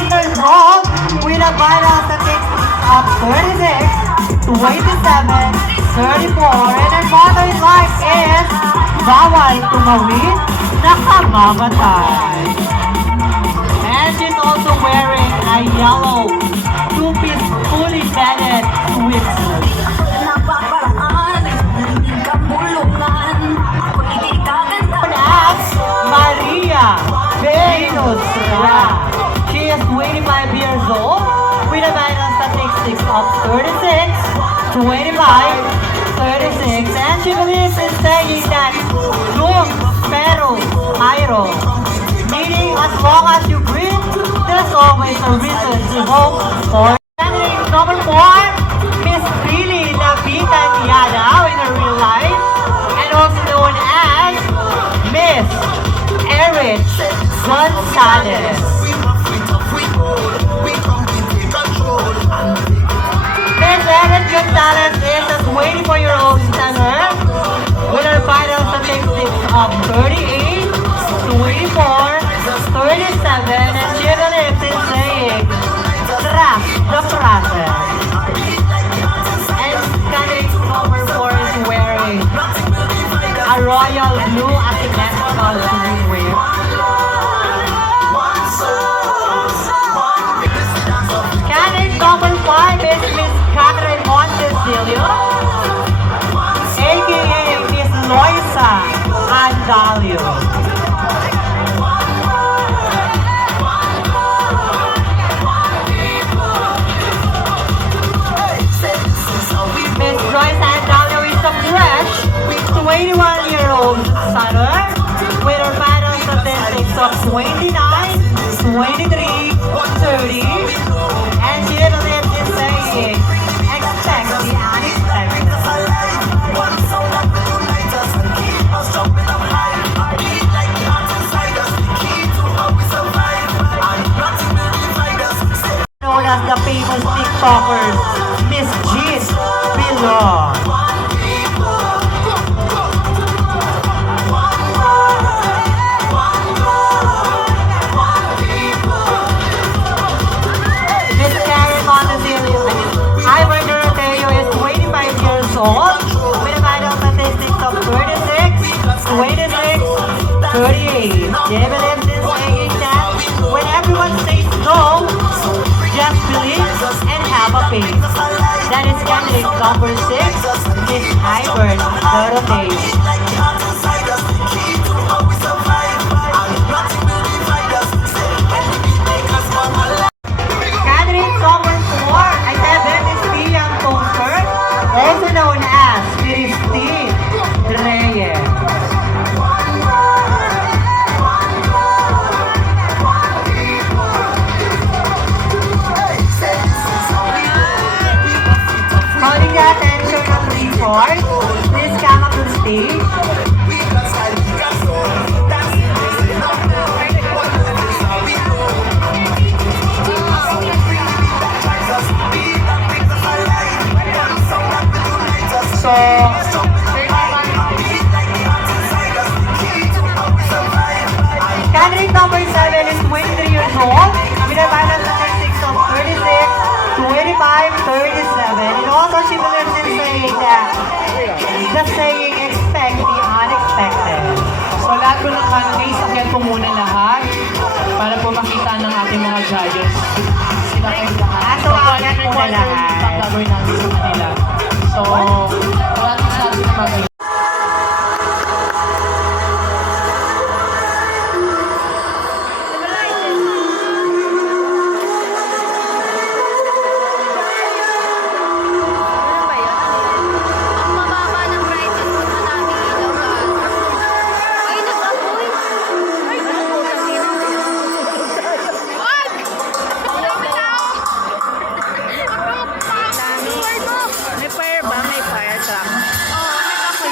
Mr. Rob with a vital statistics of 36, 27, 34, and our motto in life is bawal tumawid, nakamamatay. And she's also wearing a yellow two-piece fully bedded swimsuit. Maria Venusra. She is 25 years old with a vital statistics of 36, 25, 36, and she believes in saying that Nung pero mayroon. Meaning, as long as you breathe, there's always a reason to hope for. Candidate number 4, Miss Billy Navita Niada in her real life, and also known as Miss Erich Gonzalez. Miss Erich Gonzalez is a 24-year-old singer with her vital statistics of 38, 24, 37, and she believes in saying, trust the process. And candidate number 4 is wearing a royal blue asymmetrical swimwear. Candidate number 5 is Miss Catherine Montecillo, aka Miss Loisa Andalio. Miss Joyce Andalio is a fresh 21-year-old singer with her vital statistics of 29, 23, 30, and she believes in saying, expect the unexpected. Known as the famous TikTokers, Miss Jean Pilon. Miss Karen Montecillo, Ivor Doroteo is 25 years old with a vital statistics of 36, 26, 38. She believes in saying that when everyone says no, just believe and have a faith. That is candidate number 6, Miss Ivor Doroteo. Candidate number 4, I said that is Tian Toaster, also known as Christine Reyes. Calling the attention of report, please come up to the stage. So, candidate number 7 is 23 years old with a vital statistics of 36, 25, 37. And also she believes in saying that the saying, expect the unexpected. So lahat po ng candidates, sakyan po muna lahat para po makita ng ating mga judges. Sila kayo lahat. So, akyan po na lahat. Pagkagawin natin sa kanila. So, wala na sa ating mag- May fire ba? May fire truck?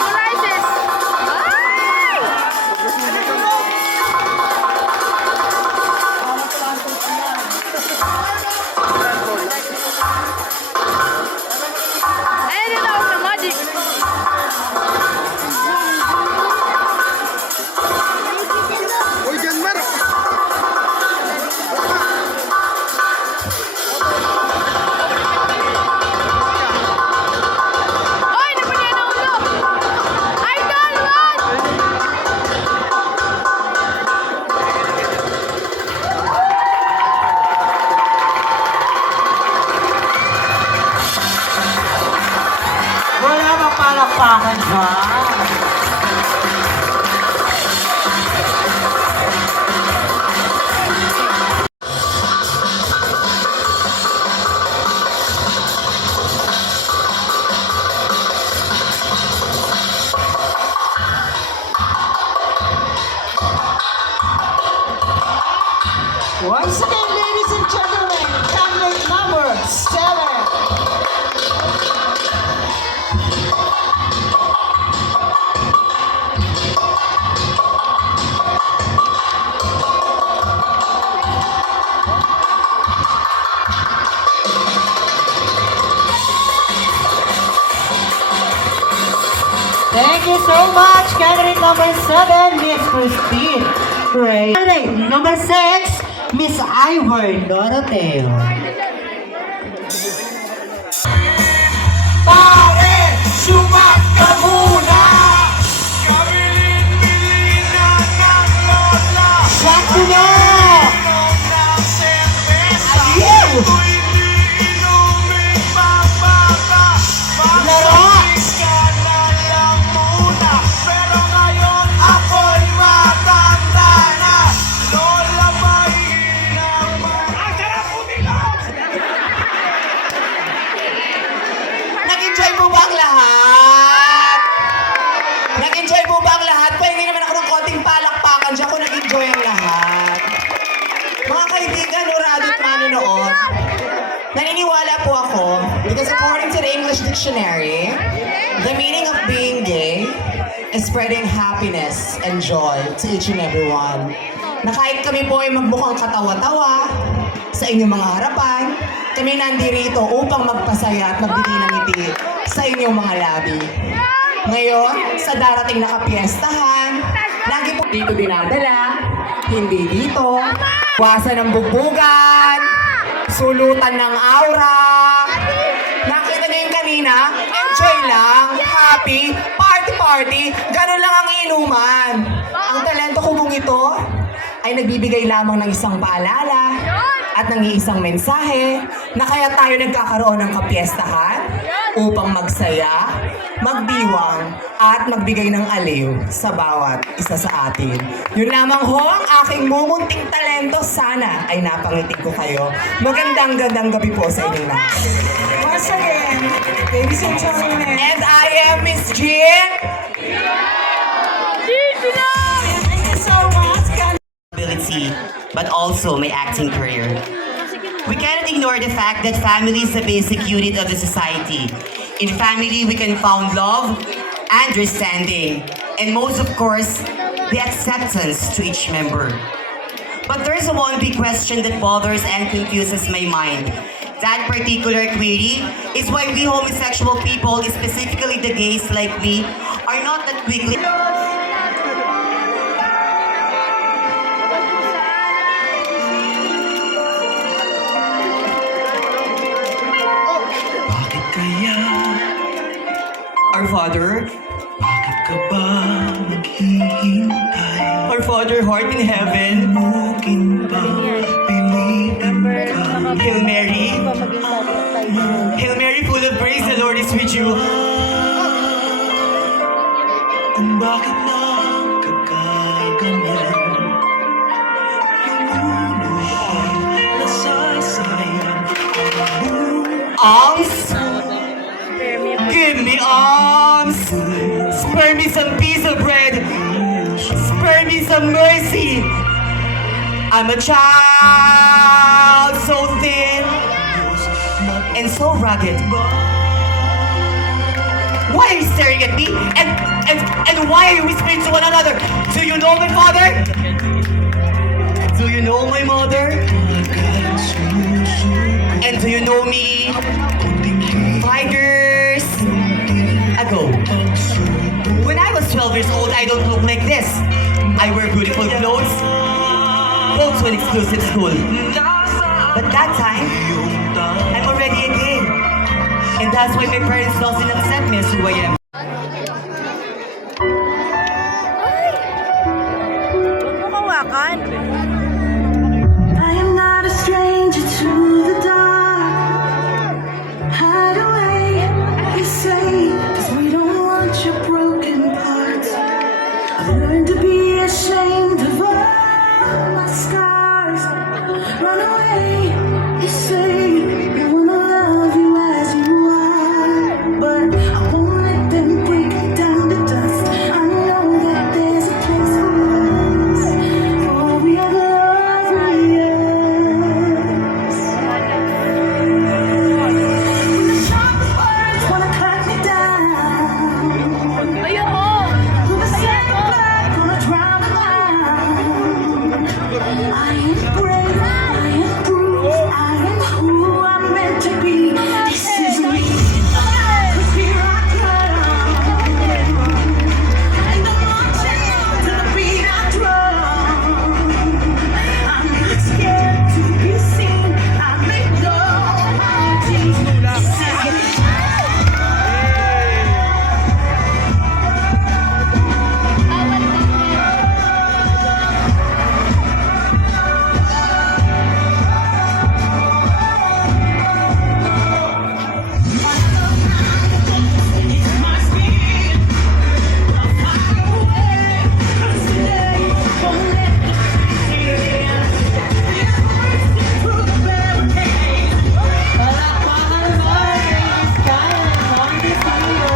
palakpakan dyan. Once again, ladies and gentlemen, candidate number 7. Thank you so much, candidate number 7, Miss Christine. Great. Candidate number 6, Miss Ivor Doroteo. Pare, sumat ka muna! Sakto na! Ayaw! Laro! Nag-enjoy po ba ang lahat? Nag-enjoy po ba ang lahat? Pahingi naman ako ng konting palakpakan dyan kung nag-enjoy ang lahat. Mga kaibigan, urado at manonood, naniniwala po ako because according to the English Dictionary, the meaning of being gay is spreading happiness and joy to each and every one. Na kahit kami po ay magmukhang katawa-tawa sa inyong mga harapan, kami nandirito upang magpasaya at magbigay ng ngiti sa inyong mga labi. Ngayon, sa darating na kapiestahan, lagi po dito dinadala, hindi dito, wasan ng bugbugan, sulutan ng aura. Nakita niyo yung kanina, enjoy lang, happy, party-party, ganun lang ang inuman. Ang talento ko mong ito ay nagbibigay lamang ng isang paalala at ng iisang mensahe na kaya tayo nagkakaroon ng kapiestahan upang magsaya, magdiwang, at magbigay ng aliw sa bawat isa sa atin. Yun lamang ho ang aking mumunting talento. Sana ay napangitig ko kayo. Magandang gabi po sa inyong lahat. Once again, ladies and gentlemen, and I am Miss Jean. Thank you so much. Ability, but also my acting career. We cannot ignore the fact that family is the basic unit of the society. In family, we can found love, understanding, and most of course, the acceptance to each member. But there is one big question that bothers and confuses my mind. That particular query is why we homosexual people, specifically the gays like me, are not that quickly... Bakit kaya? Our Father, Bakit ka ba naghihintay? our Father heart in heaven, Mungkin ba pilitin ka? Hail Mary, Hail Mary, full of grace, the Lord is with you. Kung bakit nagkakaganyan? Yung ulo ay nasasayang. Arms, give me arms. Spare me some piece of bread. Spare me some mercy. I'm a child so thin and so rugged. Why are you staring at me? And why are you whispering to one another? Do you know my father? Do you know my mother? And do you know me? 5 years ago. When I was 12 years old, I don't look like this. I wear beautiful clothes, go to an exclusive school. But that time, I'm already a gay. And that's why my parents doesn't accept me as who I am. I am not a stranger to the dark. Hide away, you say, 'cause we don't want you run away. They say they wanna love you as you are, but I won't let them break me down to dust. I know that there's a place for us, for we are glorious. The sharp words wanna cut me down. With the sand blood gonna drown them out. I am brave, I am bruised, I am who I'm meant to be. This is me. 'Cause here I come, and I'm marching on to the beat I drum. I'm not scared to be seen. I make no apologies. This is me. Palakpakan mo, Ladies Sky and Monty Theo.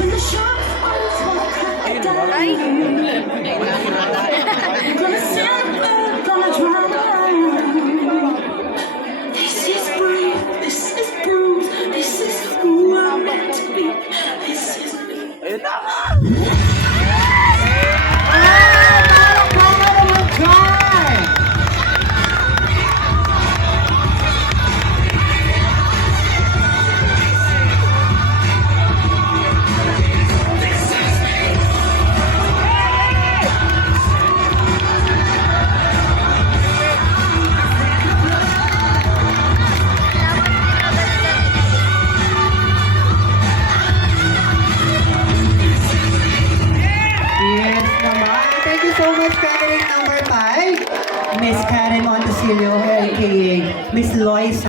When the sharp words wanna cut me down, gonna send blood, gonna drown out. This is brave, this is bruised, this is who I'm meant to be. This is me. Palakpakan naman, Guy! Yes naman. Thank you so much, candidate number 5, Miss Karen Montecillo, aka Miss Lois